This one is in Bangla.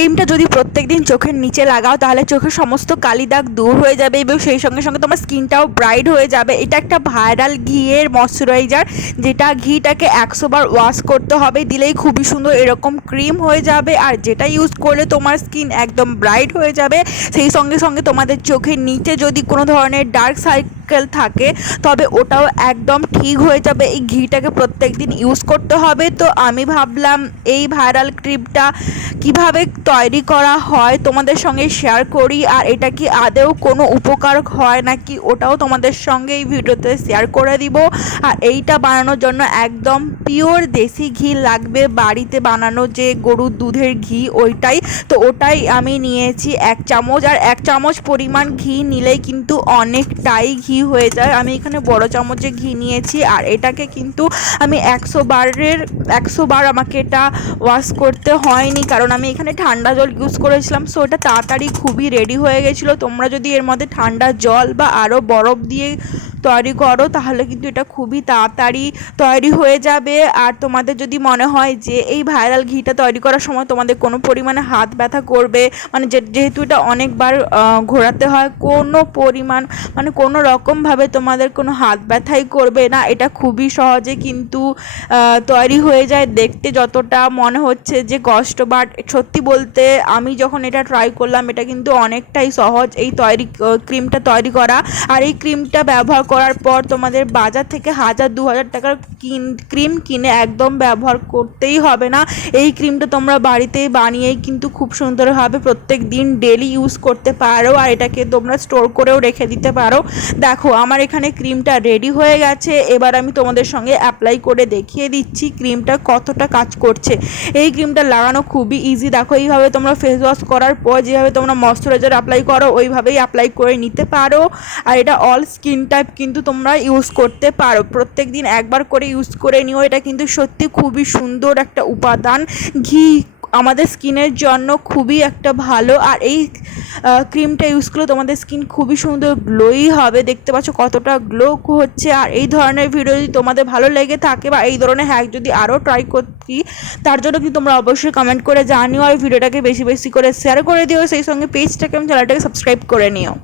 ক্রিমটা যদি প্রত্যেক দিন চোখের নিচে লাগাও, তাহলে চোখের সমস্ত কালি দাগ দূর হয়ে যাবে এবং সেই সঙ্গে সঙ্গে তোমার স্কিনটাও ব্রাইট হয়ে যাবে। এটা একটা ভাইরাল ঘিয়ের ময়শ্চারাইজার, যেটা ঘিটাকে একশো বার ওয়াশ করতে হবে, দিলেই খুবই সুন্দর এরকম ক্রিম হয়ে যাবে আর যেটা ইউজ করলে তোমার স্কিন একদম ব্রাইট হয়ে যাবে। সেই সঙ্গে সঙ্গে তোমাদের চোখের নিচে যদি কোনো ধরনের ডার্ক সার্কেল থাকে, তবে ওটাও একদম ঠিক হয়ে যাবে। এই ঘিটাকে প্রত্যেক দিন ইউজ করতে হবে। তো আমি ভাবলাম এই ভাইরাল ক্রিমটা কীভাবে তৈরি করা হয় তোমাদের সঙ্গে শেয়ার করি, আর এটা কি আদেও কোনো উপকার হয় নাকি ওটাও তোমাদের সঙ্গে এই ভিডিওতে শেয়ার করে দিব। আর এইটা বানানোর জন্য একদম পিওর দেশি ঘি লাগবে, বাড়িতে বানানো যে গরুর দুধের ঘি ওইটাই। তো ওটাই আমি নিয়েছি এক চামচ, আর এক চামচ পরিমাণ ঘি নিলেই কিন্তু অনেকটাই ঘি হয়ে যায়। আমি এখানে বড় চামচে ঘি নিয়েছি আর এটাকে কিন্তু আমি একশো বারের, একশো বার আমাকে এটা ওয়াশ করতে হয়নি কারণ আমি এখানে ঠান্ডা জল ইউজ করেছিলাম। সো এটা তাড়াতাড়ি খুবই রেডি হয়ে গেছিল। তোমরা যদি এর মধ্যে ঠান্ডা জল বা আরও বরফ দিয়ে তৈরি করো, তাহলে কিন্তু এটা খুবই তাড়াতাড়ি তৈরি হয়ে যাবে। আর তোমাদের যদি মনে হয় যে এই ভাইরাল ঘিটা তৈরি করার সময় তোমাদের কোনো পরিমাণে হাত ব্যথা করবে মানে যেহেতু এটা অনেকবার ঘোরাতে হয়, কোনো পরিমাণ মানে কোনো রকমভাবে তোমাদের কোনো হাত ব্যথাই করবে না, এটা খুবই সহজে কিন্তু তৈরি হয়ে যায়। দেখতে যতটা মনে হচ্ছে যে কষ্ট, বাট সত্যি বলতে আমি যখন এটা ট্রাই করলাম, এটা কিন্তু অনেকটাই সহজ এই তৈরি ক্রিমটা তৈরি করা। আর এই ক্রিমটা ব্যবহার করার পর তোমাদের বাজার থেকে হাজার দু হাজার টাকার কিন, ক্রিম কিনে একদম ব্যবহার করতেই হবে না। এই ক্রিমটা তোমরা বাড়িতেই বানিয়েই কিন্তু খুব সুন্দরভাবে প্রত্যেক দিন ডেলি ইউজ করতে পারো আর এটাকে তোমরা স্টোর করেও রেখে দিতে পারো। দেখো, আমার এখানে ক্রিমটা রেডি হয়ে গেছে। এবার আমি তোমাদের সঙ্গে অ্যাপ্লাই করে দেখিয়ে দিচ্ছি ক্রিমটা কতটা কাজ করছে। এই ক্রিমটা লাগানো খুবই ইজি দেখো, এইভাবে তোমরা ফেস ওয়াশ করার পর যেভাবে তোমরা ময়শ্চারাইজার অ্যাপ্লাই করো, ওইভাবেই অ্যাপ্লাই করে নিতে পারো। আর এটা অল স্কিন টাইপ কিন্তু তোমরা ইউজ করতে পারো। প্রত্যেক দিন একবার করে ইউজ করে নিও। এটা কিন্তু সত্যি খুবই সুন্দর একটা উপাদান। ঘি আমাদের স্কিনের জন্য খুবই একটা ভালো। আর এই ক্রিমটা ইউজ করলে তোমাদের স্কিন খুবই সুন্দর গ্লোই হবে। দেখতে পাচ্ছ কতটা গ্লো হচ্ছে। আর এই ধরনের ভিডিও যদি তোমাদের ভালো লেগে থাকে বা এই ধরনের হ্যাক যদি আরও ট্রাই করতি, তার জন্য কিন্তু তোমরা অবশ্যই কমেন্ট করে জানিও। আর ভিডিওটাকে বেশি বেশি করে শেয়ার করে দিও। সেই সঙ্গে পেজটাকে এবং চ্যানেলটাকে সাবস্ক্রাইব করে নিও।